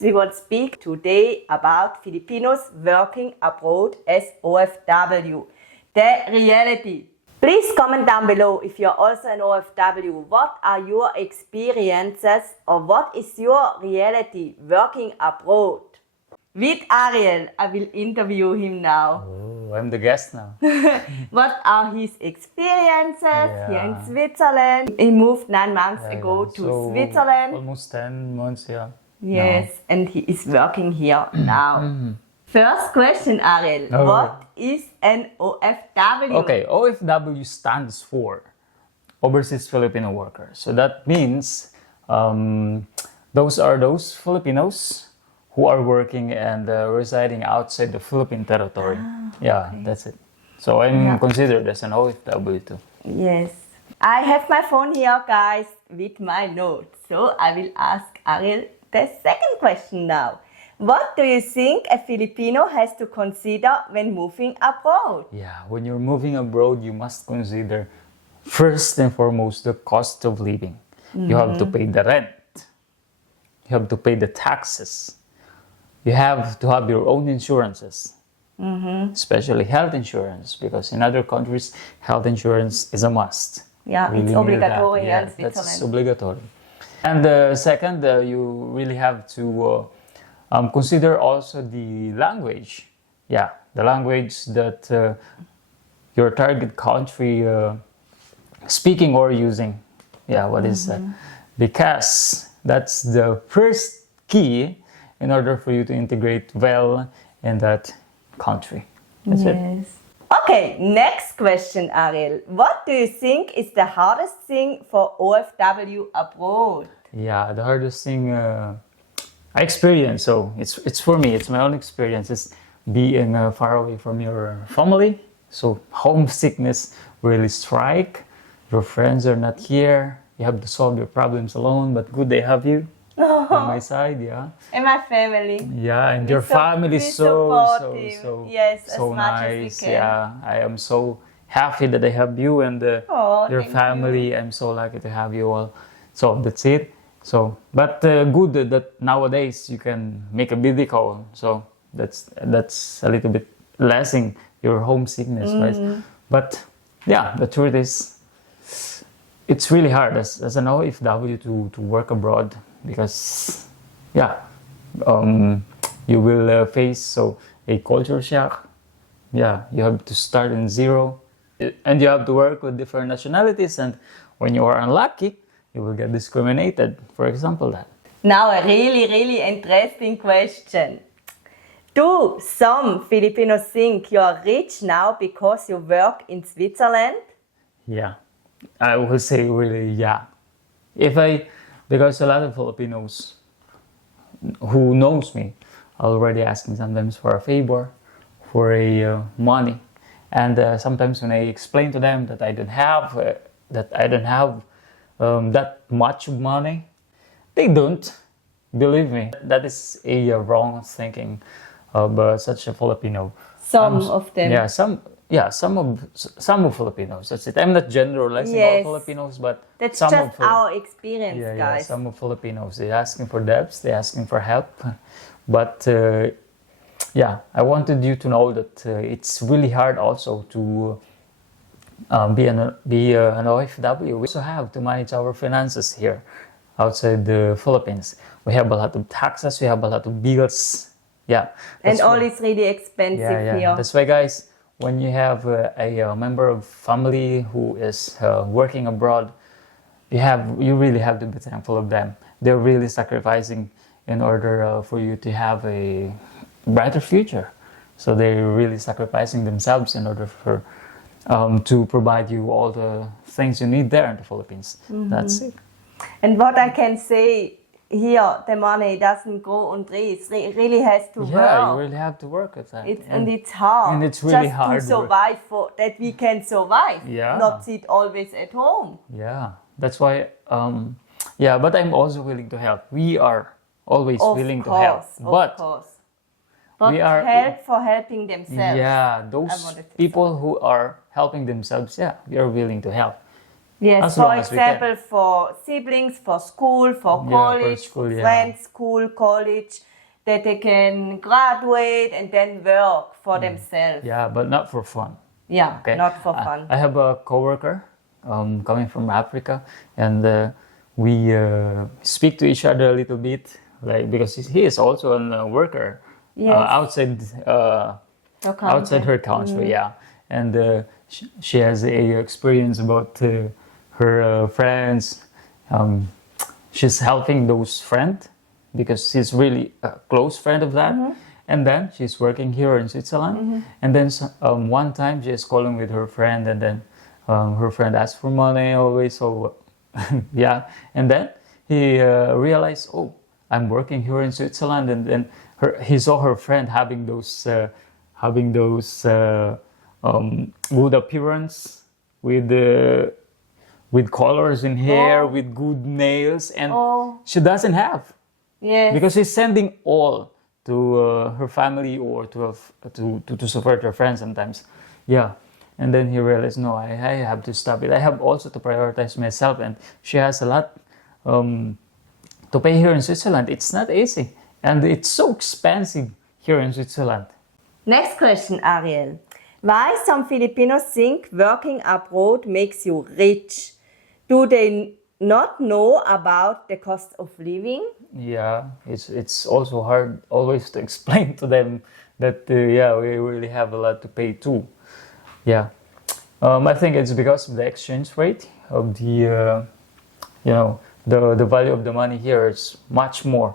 We will speak today about Filipinos working abroad as OFW. The reality. Please comment down below if you're also an OFW. What are your experiences or what is your reality working abroad? With Ariel, I will interview him now. Oh, I'm the guest now. What are his experiences here in Switzerland? He moved 9 months ago to Switzerland. Almost 10 months, Yes, and he is working here now. First question, Ariel. What is an OFW? Okay, OFW stands for Overseas Filipino Workers. So that means those are those Filipinos who are working and residing outside the Philippine territory. That's it. So I'm considered as an OFW too. Yes. I have my phone here, guys, with my notes. So I will ask Ariel the second question now. What do you think a Filipino has to consider when moving abroad? Yeah, when you're moving abroad, you must consider first and foremost the cost of living. You have to pay the rent. You have to pay the taxes. You have to have your own insurances, especially health insurance, because in other countries, health insurance is a must. Yeah, Really it's obligatory in Switzerland. That's obligatory. And second, you really have to consider also the language. Yeah, the language that your target country speaking or using. Yeah, what is that? Because that's the first key in order for you to integrate well in that country. That's it. Okay, next question, Ariel. What do you think is the hardest thing for OFW abroad? Yeah, the hardest thing I experienced, so it's for me, it's my own experience, is being far away from your family. So homesickness really strike. Your friends are not here. You have to solve your problems alone, but good they have you on my side, And my family. Yeah, and your family is so nice. Yeah, I am so happy that I have you and your family. I'm so lucky to have you all. So that's it. So, but good that nowadays you can make a video call. So that's a little bit lessen your homesickness, right? But yeah, the truth is, it's really hard as an OFW to work abroad because, you will face a culture shock. Yeah, you have to start in zero, and you have to work with different nationalities. And when you are unlucky, you will get discriminated. For example, that. Now a really interesting question. Do some Filipinos think you are rich now because you work in Switzerland? Yeah, I will say really yeah. Because a lot of Filipinos who knows me already asking sometimes for a favor, for a money, and sometimes when I explain to them that I don't have that much money, they don't believe me. That is a wrong thinking of such a Filipino. Some of them. Some of Filipinos. That's it. I'm not generalizing all Filipinos, but that's some just our experience, guys. Yeah, some of Filipinos, they're asking for debts, they're asking for help. But I wanted you to know that it's really hard also to be an OFW. We also have to manage our finances here outside the Philippines. We have a lot of taxes, we have a lot of bills. Yeah. And all is really expensive here. That's why, guys, when you have a member of family who is working abroad, you really have to be thankful of them. They're really sacrificing in order for you to have a brighter future. So they're really sacrificing themselves in order for to provide you all the things you need there in the Philippines. That's it. And what I can say here, the money doesn't grow on trees. It really has to work. Yeah, you really have to work at that. And it's hard. And it's really just hard to survive that we can survive. Yeah. Not sit always at home. Yeah, that's why. But I'm also willing to help. We are always willing to help. Of course. But we are help for helping themselves. Yeah, those people who are helping themselves. Yeah, we are willing to help. Yes, for example, for siblings, for school, for college, friends, school, college, that they can graduate and then work for themselves. Yeah, but not for fun. Yeah, Okay. not for fun. I have a coworker coming from Africa, and we speak to each other a little bit, like because he is also a worker Yes. outside Your country. outside her country. Yeah, and she has a experience about her friends. She's helping those friends because she's really a close friend of that. And then she's working here in Switzerland. And then one time she's calling with her friend, and then her friend asks for money always. So yeah, and then he realized, oh, I'm working here in Switzerland, and then he saw her friend having those good appearance with colors in hair, with good nails, and she doesn't have. Yes. Because she's sending all to her family or to support her friends sometimes. Yeah. And then he realized, no, I have to stop it. I have also to prioritize myself. And she has a lot to pay here in Switzerland. It's not easy. And it's so expensive here in Switzerland. Next question, Ariel. Why some Filipinos think working abroad makes you rich? Do they not know about the cost of living? Yeah, it's also hard always to explain to them that yeah, we really have a lot to pay too. Yeah, I think it's because of the exchange rate of the the value of the money here is much more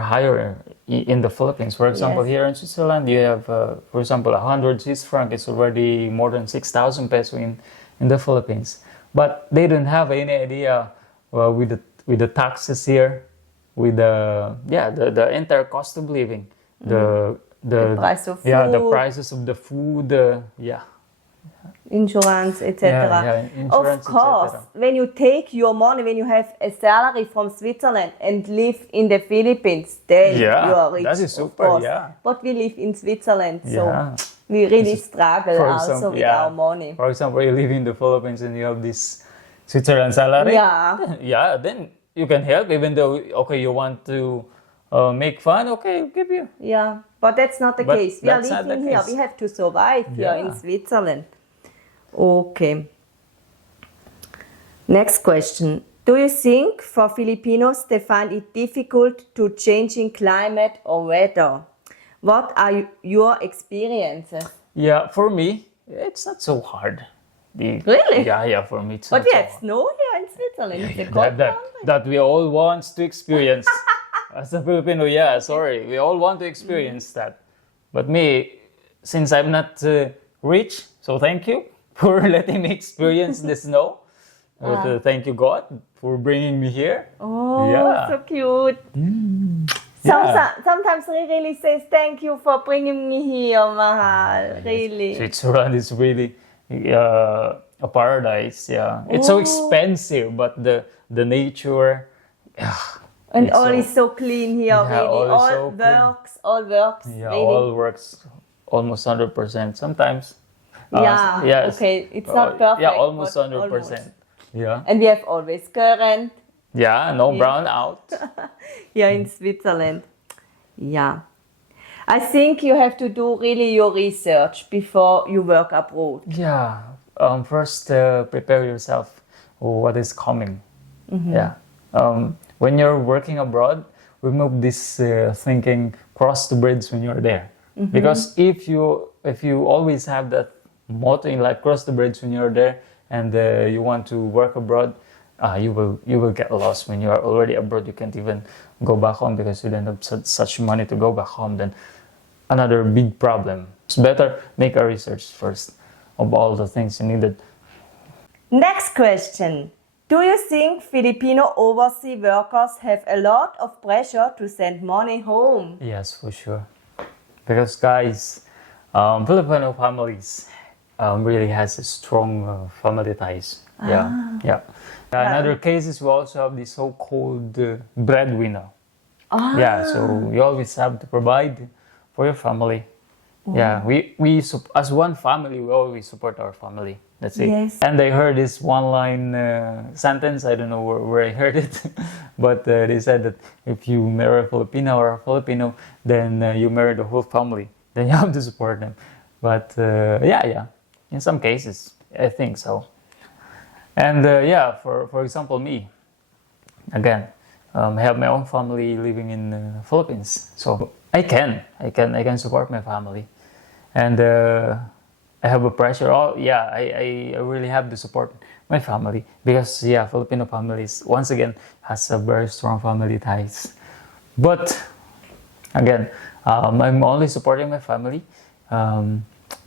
higher in the Philippines. For example, Yes. here in Switzerland, you have for example 100 Swiss franc is already more than 6,000 peso in the Philippines. But they don't have any idea with the taxes here, with the entire cost of living, the price of the food. prices of the food, Insurance, etc. insurance, Of course, etc. when you take your money, when you have a salary from Switzerland and live in the Philippines, then Yeah, you are rich. that is of super, course. yeah. But we live in Switzerland, so Yeah. we really struggle For also example, with yeah. our money. For example, you live in the Philippines and you have this Switzerland salary. Yeah. Yeah, then you can help, even though okay, you want to make fun. Okay, I'll give you. Yeah, but that's not the But case. We are that's not living the here. case. We have to survive here in Yeah. Switzerland. Okay. Next question. Do you think for Filipinos they find it difficult to changing climate or weather? What are your experiences? Yeah, for me, it's not so hard. Really? Yeah, for me it's But not we so have hard. snow here in Switzerland. It's a cold that, country. that we all want to experience. As a Filipino, yeah, sorry. We all want to experience that. But me, since I'm not rich, so thank you for letting me experience the snow. Thank you, God, for bringing me here. Oh, Yeah. so cute. Yeah. Sometimes he really says thank you for bringing me here, Mahal. Really. Switzerland is really a paradise. Yeah, it's so expensive, but the nature. Yeah, And it's all so- is so clean here, Yeah, really. all is so All works, Yeah, really. all works almost 100%. Sometimes. Yeah, yes. okay, it's not perfect. Yeah, almost but 100%. almost. Yeah. And we have always current Yeah, no brown out. here in Switzerland. Yeah. I think you have to do really your research before you work abroad. Yeah. First, prepare yourself for what is coming. Yeah. When you're working abroad, remove this thinking cross the bridge when you're there. Because if you always have that motto in like cross the bridge when you're there and you want to work abroad, you will get lost when you are already abroad. You can't even go back home because you don't have such money to go back home. Then another big problem. It's better make a research first of all the things you needed. Next question. Do you think Filipino overseas workers have a lot of pressure to send money home? Yes, for sure. Because guys, Filipino families really has a strong family ties. Yeah. In other cases, we also have the so-called breadwinner. Yeah, so you always have to provide for your family. Yeah, we as one family, we always support our family. That's it. Yes. And I heard this one-line sentence. I don't know where I heard it, but they said that if you marry a Filipino or a Filipino, then you marry the whole family. Then you have to support them. But yeah, in some cases, I think so. And yeah, for example, me, again, I have my own family living in the Philippines, so I can support my family, and I have a pressure. Oh yeah, I really have to support my family because yeah, Filipino families once again has a very strong family ties. But again, I'm only supporting my family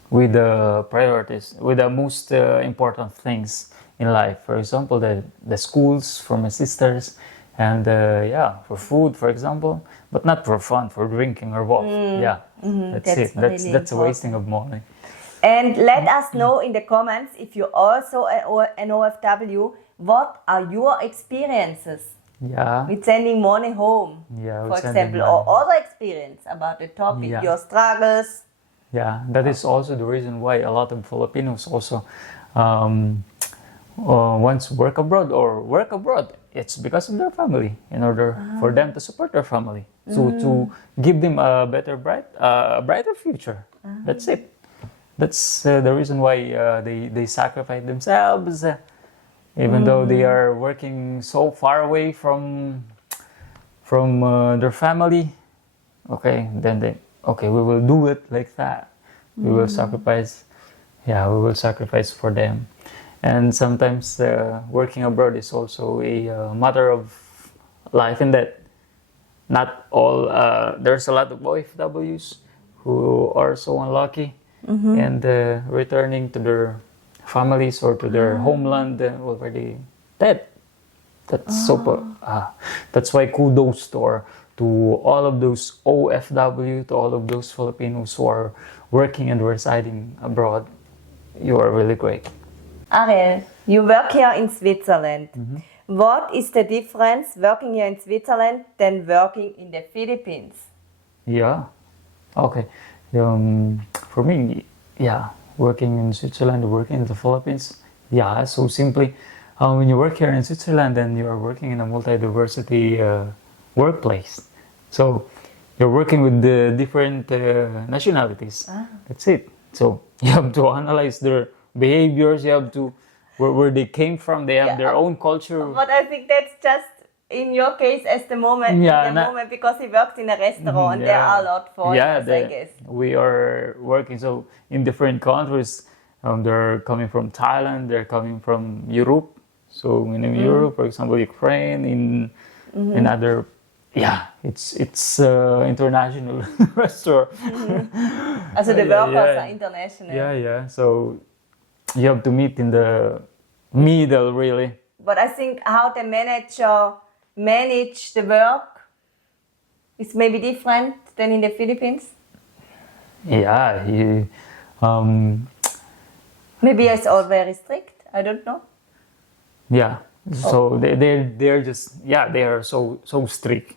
with the priorities, with the most important things in life. For example, the schools for my sisters, and yeah, for food, for example, but not for fun, for drinking or what. Yeah, that's it. That's really That's a wasting of money. And let us know in the comments if you're also an OFW, what are your experiences Yeah, with sending money home, yeah. for with sending example, money. or other experience about the topic, Yeah. your struggles. Yeah, that is also the reason why a lot of Filipinos also want to work abroad or work abroad. It's because of their family, in order for them to support their family, to give them a brighter future. That's it. That's the reason why they sacrifice themselves, even though they are working so far away from their family. Okay, then we will do it like that. We will sacrifice. Yeah, we will sacrifice for them. And sometimes working abroad is also a matter of life and death. Not all. There's a lot of OFWs who are so unlucky and returning to their families or to their homeland already dead. That's that's why kudos to all of those OFW, to all of those Filipinos who are working and residing abroad. You are really great. Ariel, you work here in Switzerland. What is the difference working here in Switzerland than working in the Philippines? Yeah. Okay. For me, yeah, working in Switzerland, working in the Philippines, yeah. So simply, when you work here in Switzerland, then you are working in a multi-diversity workplace. So you're working with the different nationalities. That's it. So you have to analyze their behaviors. You have to where they came from. They have their own culture. But I think that's just in your case as the moment, moment because he works in a restaurant and there are a lot of foreigners, I guess. We are working so in different countries. They're coming from Thailand. They're coming from Europe. So in Europe, for example, Ukraine, in other. Yeah, it's international restaurant. Also the workers are international. Yeah. So you have to meet in the middle, really. But I think how the manager manage the work is maybe different than in the Philippines. Yeah, Maybe it's all very strict. I don't know. Yeah. So they're just they are so strict.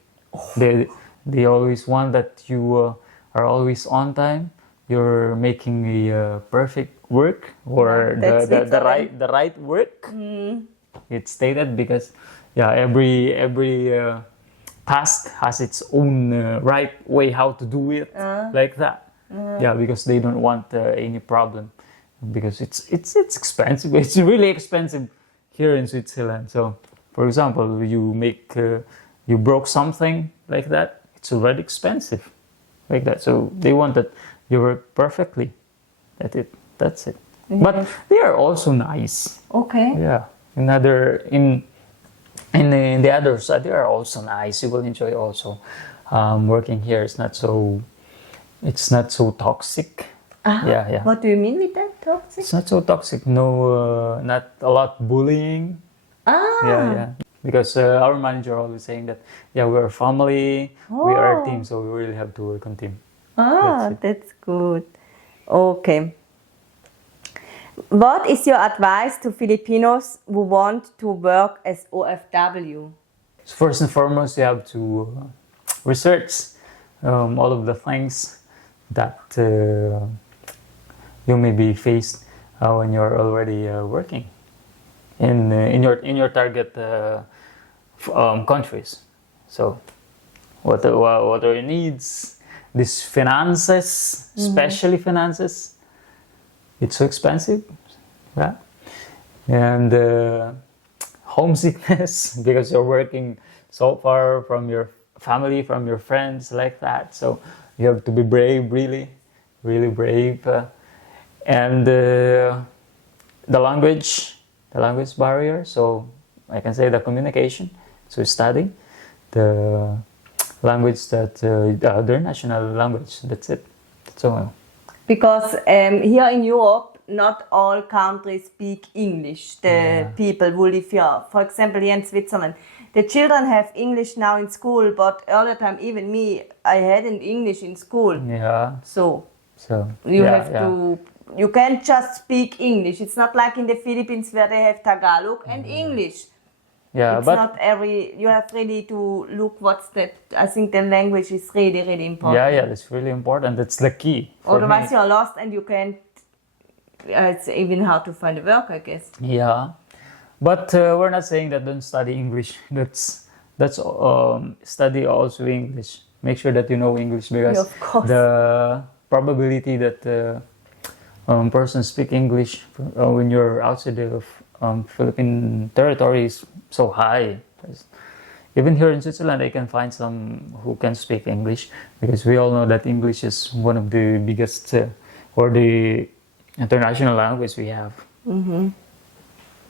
They always want that you are always on time. You're making a perfect work or the right work. It's stated because every task has its own right way how to do it like that. Yeah, because they don't want any problem because it's expensive. It's really expensive here in Switzerland. So, for example, you broke something like that, it's already expensive, like that. So they want that you work perfectly. That's it. But they are also nice. Okay. Yeah. In the other side, they are also nice. You will enjoy also working here. It's not so toxic. Yeah. What do you mean with that, toxic? It's not so toxic. No, not a lot bullying. Yeah. Because our manager always saying that, we're a family, we are a team, so we really have to work on team. That's good. Okay. What is your advice to Filipinos who want to work as OFW? So first and foremost, you have to research all of the things that you may be faced when you're already working in your target countries. So what are your needs? These finances, especially finances, it's so expensive, yeah. And homesickness because you're working so far from your family, from your friends, like that. So you have to be brave, really, really brave. And the language barrier. So I can say the communication. So study the language that their national language. That's it. That's all. Because here in Europe, not all countries speak English. The people who live here, for example, here in Switzerland, the children have English now in school, but earlier time, even me, I hadn't English in school. Yeah. So you have to. You can't just speak English. It's not like in the Philippines where they have Tagalog and English. Yeah, it's but not every. You have really to look what's that. I think the language is really, really important. yeah, that's really important. That's the key. Otherwise, you're lost and you can't. It's even hard to find a work, I guess. Yeah, but we're not saying that don't study English. That's study also English. Make sure that you know English because Of course. the probability that person speak English when you're outside of Philippine territory is so high. Even here in Switzerland, I can find some who can speak English because we all know that English is one of the biggest or the international language we have.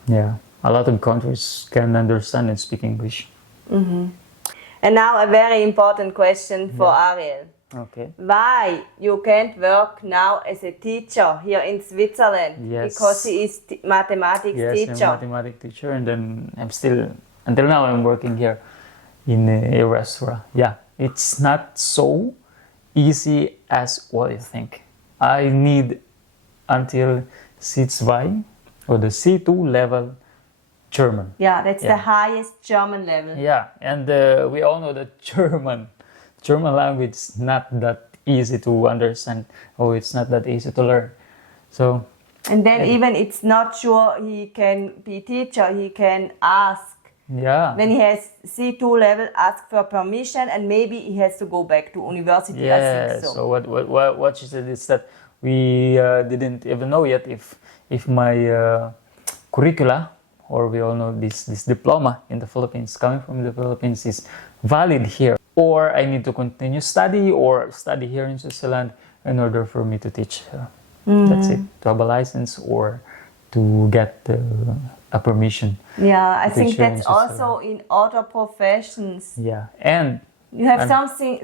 Yeah, a lot of countries can understand and speak English. And now a very important question for Ariel. Okay. Why you can't work now as a teacher here in Switzerland? Yes. Because he is mathematics teacher. Yes, I'm a mathematics teacher, and then I'm still until now I'm working here in a restaurant. Yeah, it's not so easy as what you think. I need until C2 or the C2 level German. Yeah, that's the highest German level. Yeah, and we all know that German language is not that easy to understand. Oh, it's not that easy to learn. So. And then even it's not sure he can be teacher. He can ask. Yeah. When he has C2 level, ask for permission, and maybe he has to go back to university. Yeah. I think so. So what she said is that we didn't even know yet if my curricula, or we all know this diploma in the Philippines, coming from the Philippines, is valid here, or I need to continue study or study here in Switzerland in order for me to teach. That's it, to have a license or to get a permission. Yeah, I think here in that's Switzerland. also in other professions. Yeah, and you have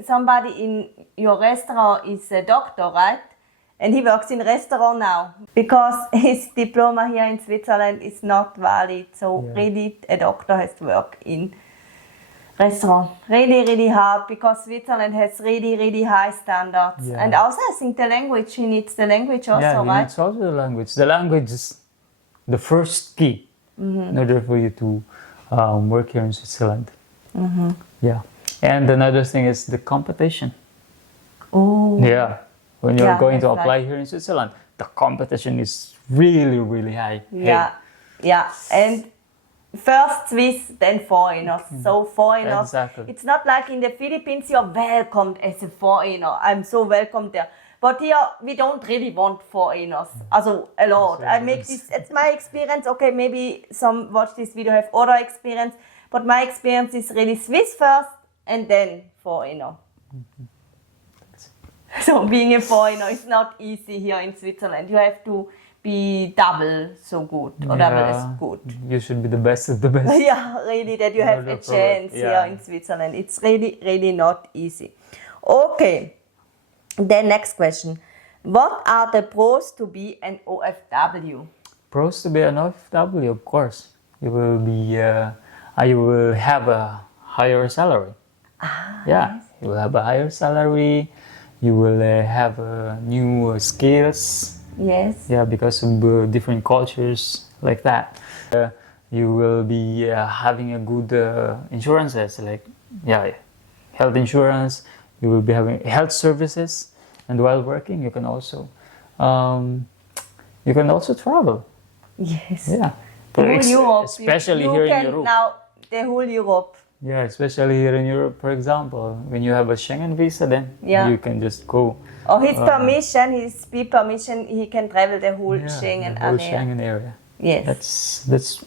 somebody in your restaurant is a doctor, right? And he works in restaurant now because his diploma here in Switzerland is not valid. So really, a doctor has to work in restaurant. Really, really hard because Switzerland has really, really high standards. Yeah. And also, I think the language. He needs the language also, yeah, he right? needs also the language. The language is the first key in order for you to work here in Switzerland. Yeah, and another thing is the competition. Oh. Yeah. When you're going to that's apply right. here in Switzerland, the competition is really, really high. Yeah, yeah. And first Swiss, then foreigners. So foreigners, Exactly. it's not like in the Philippines you're welcomed as a foreigner. I'm so welcome there. But here we don't really want foreigners. Also a lot. I make this, it's my experience. Okay, maybe some watch this video have other experience. But my experience is really Swiss first and then foreigner. So being a foreigner is not easy here in Switzerland. You have to be double so good or double as good. You should be the best of the best. Yeah, really, that you have a chance here in Switzerland. It's really, really not easy. Okay, the next question. What are the pros to be an OFW? Pros to be an OFW, of course. You will be, you will have a higher salary. Yes. You will have a higher salary. You will have new skills. Yes. Yeah, because of different cultures like that. You will be having a good insurances, like health insurance. You will be having health services, and while working, you can also, you can also travel. Yes. Yeah. The whole Europe. Especially you here can in Europe. Now, the whole Europe. Yeah, especially here in Europe, for example, when you have a Schengen visa, then Yeah. you can just go. Or his permission, his speed permission, he can travel the whole Schengen the whole area. Schengen area. Yes. That's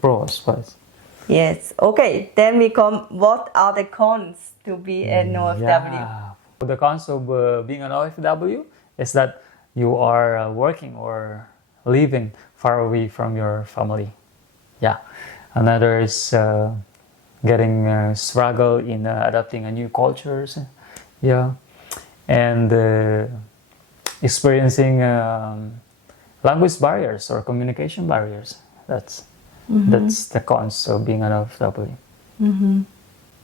pros, but Yes. Okay. Then we come. What are the cons to be an OFW? yeah. The cons of being an OFW is that you are working or living far away from your family. Yeah. Another is getting struggle in adapting a new cultures. Yeah. And experiencing language barriers or communication barriers. That's the cons of being an OFW.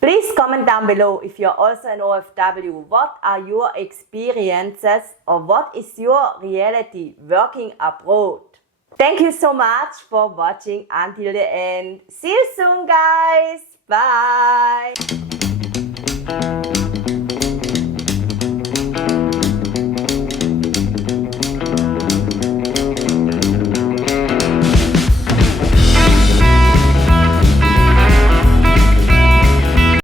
Please comment down below if you're also an OFW. What are your experiences or what is your reality working abroad? Thank you so much for watching until the end. See you soon, guys. Bye.